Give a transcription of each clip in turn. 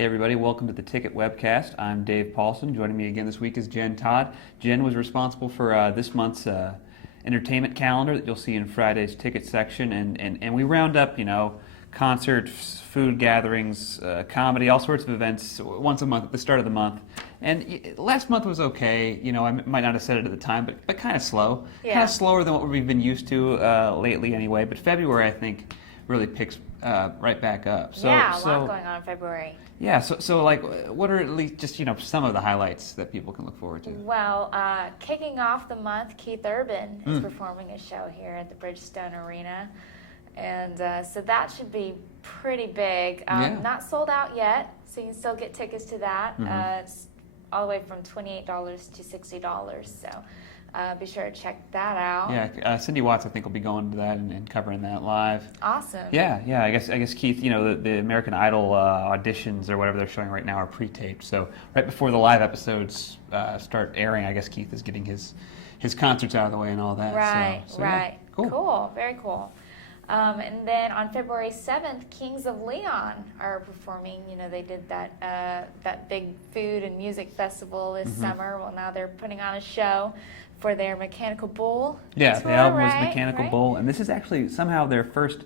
Hey everybody, welcome to the Ticket Webcast. I'm Dave Paulson. Joining me again this week is Jen Todd. Jen was responsible for this month's entertainment calendar that you'll see in Friday's ticket section, and we round up, concerts, food gatherings, comedy, all sorts of events once a month at the start of the month. And last month was okay. I might not have said it at the time, but kind of slow. Yeah. Kind of slower than what we've been used to lately anyway. But February, I think, really picks right back up. A lot going on in February. Yeah, so like, what are at least just, some of the highlights that people can look forward to? Well, kicking off the month, Keith Urban is performing a show here at the Bridgestone Arena. And so that should be pretty big. Not sold out yet, so you can still get tickets to that. It's all the way from $28 to $60, so be sure to check that out. Yeah, Cindy Watts, I think, will be going to that and covering that live. Awesome. Yeah. I guess Keith, the American Idol auditions or whatever they're showing right now are pre-taped. So right before the live episodes start airing, I guess Keith is getting his concerts out of the way and all that. Right. Yeah, Cool. Very cool. And then on February 7th, Kings of Leon are performing. They did that big food and music festival this summer. Well, now they're putting on a show for their Mechanical Bull tour, the album was right? Mechanical Bull, and this is actually somehow their first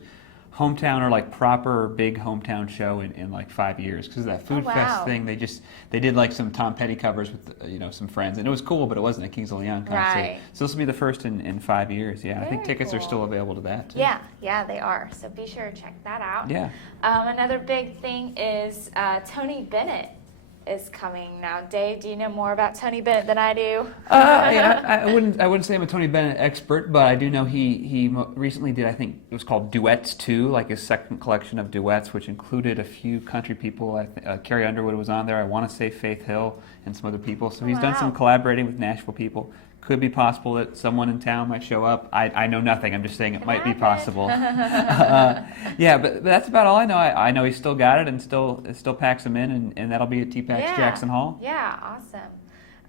hometown or like proper big hometown show in like 5 years, because of that food fest thing. They did like some Tom Petty covers with some friends, and it was cool, but it wasn't a Kings of Leon concert. Right. So this will be the first in 5 years. Yeah, Very I think tickets cool. are still available to that too. Yeah, they are. So be sure to check that out. Yeah. Another big thing is Tony Bennett is coming now. Dave, do you know more about Tony Bennett than I do? I wouldn't say I'm a Tony Bennett expert, but I do know he recently did, I think it was called Duets 2, like his second collection of duets, which included a few country people. Carrie Underwood was on there. I want to say Faith Hill and some other people. So he's done some collaborating with Nashville people. Could be possible that someone in town might show up. I know nothing. I'm just saying it might be possible. But that's about all I know. I know he's still got it and still packs them in, and that'll be at T-Pax Jackson Hall. Yeah, awesome.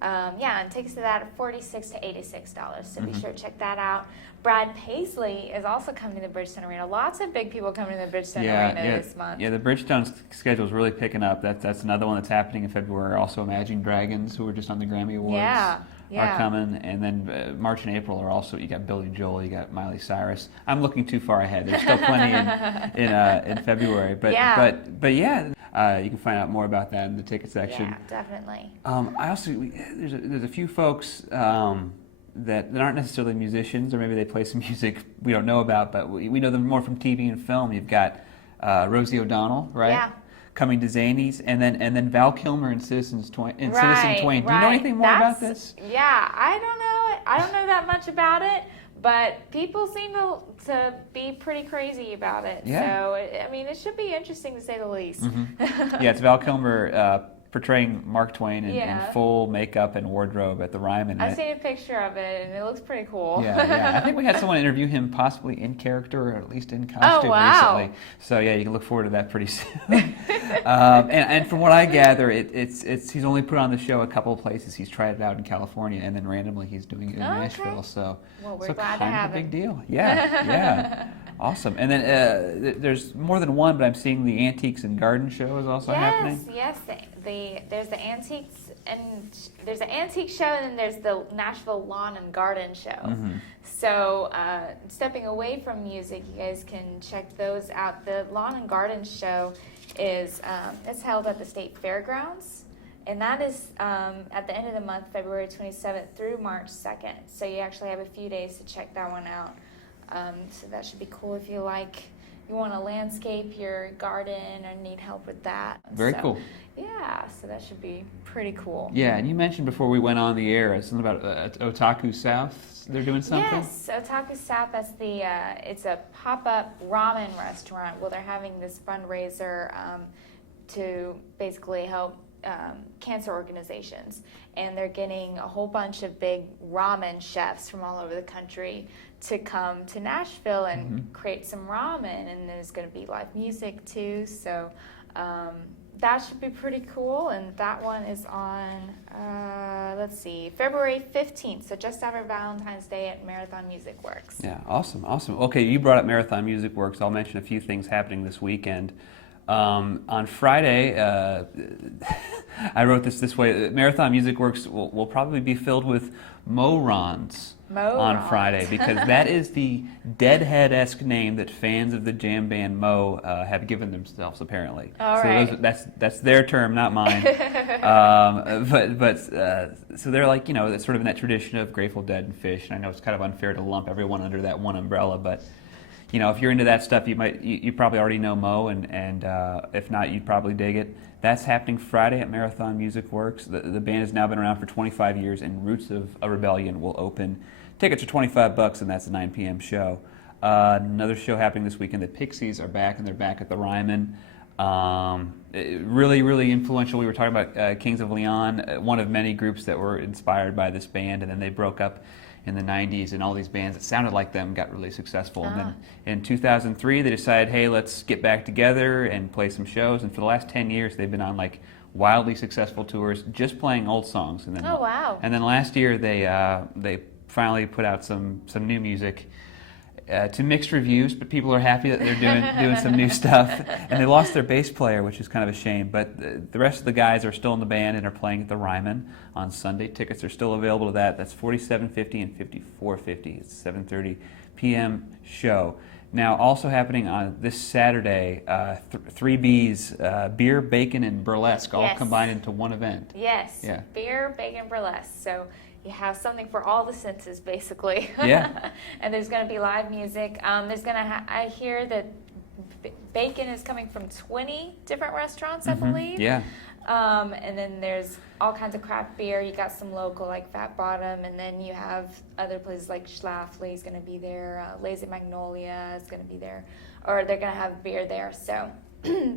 And tickets to that are $46 to $86, so be sure to check that out. Brad Paisley is also coming to the Bridgestone Arena. Lots of big people coming to the Bridgestone Arena this month. Yeah, the Bridgestone schedule is really picking up. That's another one that's happening in February. Also, Imagine Dragons, who were just on the Grammy Awards. Are coming, and then March and April are also, you got Billy Joel, you got Miley Cyrus. I'm looking too far ahead. There's still plenty in February, but you can find out more about that in the ticket section. Yeah, definitely. There's a few folks that aren't necessarily musicians, or maybe they play some music we don't know about, but we know them more from TV and film. You've got Rosie ODonnell, right? Yeah. Coming to Zanies, and then Val Kilmer in Citizen Twain. Do you know anything more about this? Yeah, I don't know. I don't know that much about it, but people seem to be pretty crazy about it. Yeah. So it should be interesting to say the least. Yeah, it's Val Kilmer portraying Mark Twain in full makeup and wardrobe at the Ryman. I've seen a picture of it, and it looks pretty cool. Yeah. I think we had someone interview him possibly in character, or at least in costume recently. So yeah, you can look forward to that pretty soon. And from what I gather, it's he's only put on the show a couple of places. He's tried it out in California, and then randomly he's doing it in Nashville. So we're glad to have a big deal. Yeah. Awesome. And then there's more than one, but I'm seeing the Antiques and Garden show is also happening. Yes. There's the antiques, and there's the antique show, and then there's the Nashville Lawn and Garden show. So stepping away from music, you guys can check those out. The Lawn and Garden show is it's held at the State Fairgrounds, and that is at the end of the month, February 27th through March 2nd. So you actually have a few days to check that one out. So that should be cool if you want to landscape your garden or need help with that. Very cool. Yeah, so that should be pretty cool. Yeah, and you mentioned before we went on the air something about Otaku South. They're doing something? Yes, Otaku South, that's it's a pop-up ramen restaurant. Well, they're having this fundraiser to basically help cancer organizations, and they're getting a whole bunch of big ramen chefs from all over the country to come to Nashville and create some ramen, and there's going to be live music too, so that should be pretty cool. And that one is on February 15th, so just after Valentine's Day at Marathon Music Works. Yeah, awesome. Okay, you brought up Marathon Music Works. I'll mention a few things happening this weekend. On Friday, I wrote this way. Marathon Music Works will probably be filled with morons on Friday, because that is the Deadhead-esque name that fans of the jam band Mo have given themselves, apparently. All so right. that's their term, not mine. So they're like, it's sort of in that tradition of Grateful Dead and Fish, and I know it's kind of unfair to lump everyone under that one umbrella, but if you're into that stuff, you probably already know Mo, and if not, you'd probably dig it. That's happening Friday at Marathon Music Works. The band has now been around for 25 years, and Roots of a Rebellion will open. Tickets are $25, and that's a 9 p.m. show. Another show happening this weekend, the Pixies are back, and they're back at the Ryman. Really, really influential. We were talking about Kings of Leon, one of many groups that were inspired by this band, and then they broke up in the 90s, and all these bands that sounded like them got really successful. And then in 2003, they decided, hey, let's get back together and play some shows. And for the last 10 years, they've been on like wildly successful tours, just playing old songs. And then, oh, wow. And then last year, they finally put out some new music. To mixed reviews, but people are happy that they're doing some new stuff. And they lost their bass player, which is kind of a shame. But the rest of the guys are still in the band and are playing at the Ryman on Sunday. Tickets are still available to that. That's $47.50 and $54.50. It's a 7:30 p.m. show. Now, also happening on this Saturday, 3Bs, beer, bacon, and burlesque, all combined into one event. Yes. Yeah. Beer, bacon, burlesque. So you have something for all the senses, basically. Yeah. And there's going to be live music. I hear that bacon is coming from 20 different restaurants, I believe. Yeah. And then there's all kinds of craft beer. You got some local, like Fat Bottom, and then you have other places like Schlafly is going to be there. Lazy Magnolia is going to be there, or they're going to have beer there. So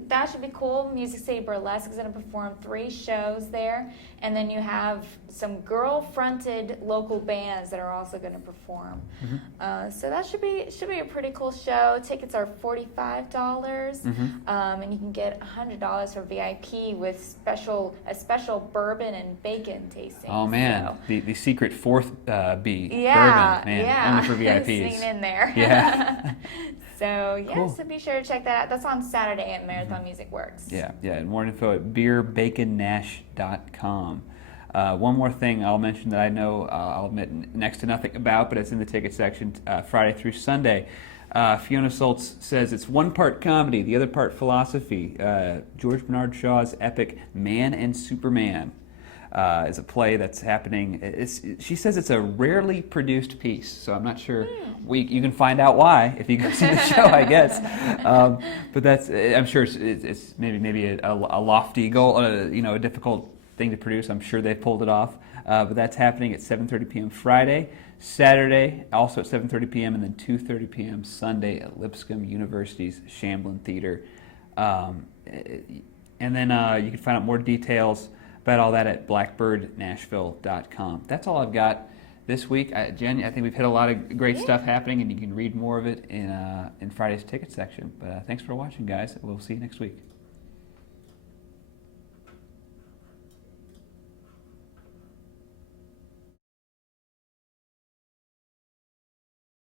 that should be cool. Music City Burlesque is going to perform 3 shows there, and then you have some girl-fronted local bands that are also going to perform. So that should be a pretty cool show. Tickets are $45, and you can get $100 for VIP with a special bourbon and bacon tasting. Oh man, so. the secret 4th B bourbon, man, yeah. only for VIPs. Sneaking in there. Yeah. So, yeah, Cool. So be sure to check that out. That's on Saturday at Marathon Music Works. Yeah, and more info at beerbaconnash.com. One more thing I'll mention that I know I'll admit next to nothing about, but it's in the ticket section Friday through Sunday. Fiona Soltz says it's one part comedy, the other part philosophy. George Bernard Shaw's epic Man and Superman is a play that's happening. She says it's a rarely produced piece, so I'm not sure. You can find out why if you go see the show, I guess. But I'm sure it's maybe a lofty goal, a difficult thing to produce. I'm sure they've pulled it off. But that's happening at 7:30 p.m. Friday. Saturday, also at 7:30 p.m. and then 2:30 p.m. Sunday at Lipscomb University's Shamblin Theater. And then you can find out more details about all that at blackbirdnashville.com. That's all I've got this week. Jen, I think we've hit a lot of great stuff happening, and you can read more of it in Friday's ticket section. But thanks for watching, guys. We'll see you next week.